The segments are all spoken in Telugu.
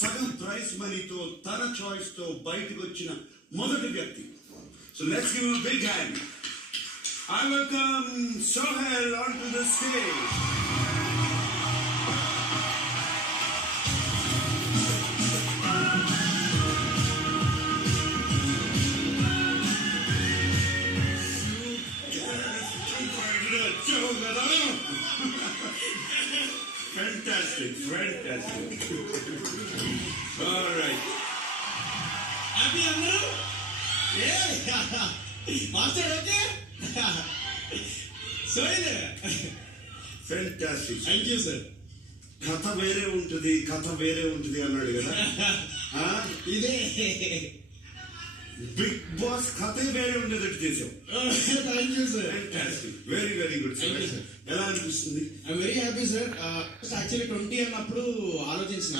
సగం ప్రైజ్ మనీతో తన చాయిస్ తో బయటకు వచ్చిన మొదటి వ్యక్తి. So let's give him a big hand. I welcome Sohail onto the stage. Fantastic. All right. Happy అందరూ? Master okay? Fantastic. Thank you sir. కథ వేరే ఉంటుంది అన్నాడు కదా. ఇదే బిగ్ బాస్ కథే వేరే ఉండేటట్టు చేసాం. Thank you sir. Fantastic. Very good sir. ఎలా అనిపిస్తుంది? I'm very happy sir. Actually 20 అన్నప్పుడు ఆలోచించిన,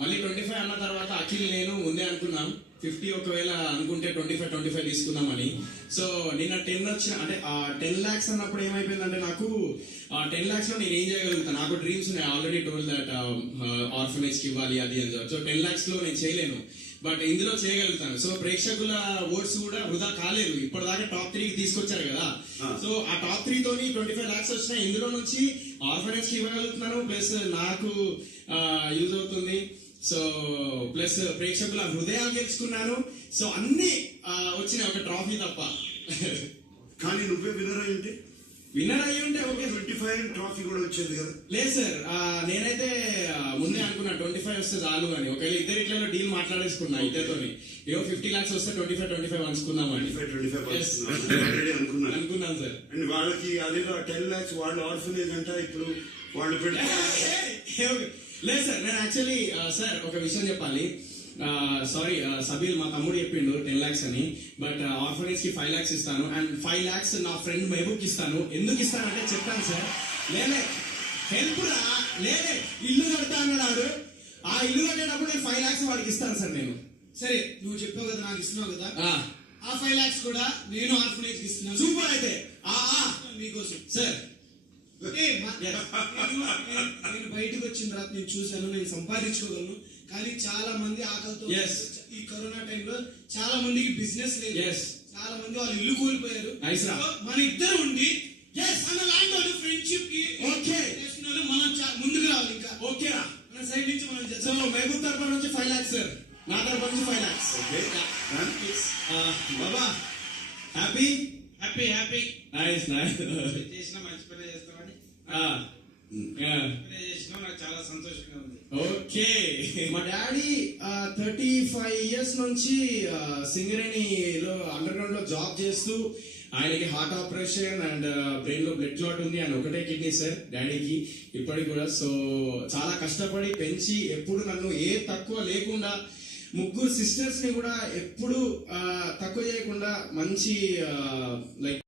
మళ్ళీ 25 అన్న తర్వాత అఖిల్ నేను ముందే అనుకున్నాం 50 ఒకవేళ అనుకుంటే 25 తీసుకుందామని. సో నిన్న 10 వచ్చిన, అంటే 10 lakhs అన్నప్పుడు ఏమైపోయిందంటే నాకు 10 lakhs లో నేను ఏం చేయగలుగుతాను, నాకు డ్రీమ్స్ ఉన్నాయి. ఆల్రెడీ టోల్ దట్ ఆర్ఫనేజ్ కి ఇవ్వాలి అది అని. సో 10 lakhs లో నేను చేయలేను, బట్ ఇందులో చేయగలుగుతాను. సో ప్రేక్షకుల ఓట్స్ కూడా వృధా కాలేదు. ఇప్పటిదాకా టాప్ 3 తీసుకొచ్చారు కదా. సో ఆ టాప్ 3 తోని 25 lakhs వచ్చినాయి. ఇందులో నుంచి ఆర్ఫనేజ్ కి ఇవ్వగలుగుతున్నాను, ప్లస్ నాకు యూజ్ అవుతుంది. సో ప్లస్ ప్రేక్షకుల హృదయాలు గెలుచుకున్నాను. సో అన్ని వచ్చినాయి, ఒక ట్రాఫీ తప్ప. కానీ నువ్వే విన్నర్ అయ్యి ఉంటే ఓకే 25 ట్రాఫీ కూడా వచ్చేది కదా. లేదు సార్, నేనైతే ముందే అనుకున్నా 25 వస్తే చాలు అని. ఒకవేళ ఇట్లలో డీల్ మాట్లాడేసుకున్నా ఇద్దరితోని, 50 lakhs వస్తే 25 పంచుకుందాం అని అనుకున్నాను సార్. అండ్ వాళ్ళకి అదేదో 10 lakhs వాళ్ళు ఆర్ఫనేజ్ అంట, ఇప్పుడు వాళ్ళు లేదు సార్. నేను యాక్చువల్లీ సార్ ఒక విషయం చెప్పాలి. సారీ సబీల్ మా తమ్ముడు చెప్పిండు 10 lakhs అని, బట్ ఆర్ఫనేజ్ కి 5 lakhs ఇస్తాను అండ్ 5 lakhs నా ఫ్రెండ్ మెహబూబ్ ఇస్తాను. ఎందుకు ఇస్తానంటే చెప్తాను సార్. లేలే హెల్ప్ రా, లేలే ఇల్లు కడతా అన్నాడు. ఆ ఇల్లు కట్టేటప్పుడు నేను 5 lakhs వాడికి ఇస్తాను సార్. నేను సరే నువ్వు చెప్పావు కదా, నాకు ఇస్తున్నావు కదా, ఆ 5 lakhs కూడా నేను ఆర్ఫనేజ్ కి ఇస్తున్నాను. సూపర్. అయితే మీకోసం సార్ నేను బయటకు వచ్చిన తర్వాత నేను చూశాను, నేను సంపాదించుకోగలను. కానీ చాలా మంది ఆకలితో ఈ కరోనా టైంలో చాలా మందికి బిజినెస్ లేదు, చాలా మంది వాళ్ళు ఇల్లు కూలిపోయారు. మన ఇద్దరు ఉండి మన లాంటి వాళ్ళు ఫ్రెండ్షిప్ కి మనం ముందుకు రావాలి. ఇంకా ఓకేనా, మన సైడ్ నుంచి మనం చేస్తాం. మెహబూబ్ తరఫు నుంచి 5 lakhs సార్, నా తరఫు నుంచి 5 lakhs. బాబా హ్యాపీ నైస్ చేసిన మంచి పని చేస్తామని నాకు చాలా సంతోషంగా ఉంది. ఓకే, మా డాడీ 35 years నుంచి సింగరేణిలో అండర్ గ్రౌండ్ లో జాబ్ చేస్తూ, ఆయనకి హార్ట్ ఆపరేషన్ అండ్ బ్రెయిన్ లో బ్లడ్ క్లాట్ ఉంది. ఆయన ఒకటే కిడ్నీ సార్ డాడీకి ఇప్పటికి కూడా. సో చాలా కష్టపడి పెంచి, ఎప్పుడు నన్ను ఏ తక్కువ లేకుండా, 3 sisters ని కూడా ఎప్పుడు తక్కువ చేయకుండా మంచి లైక్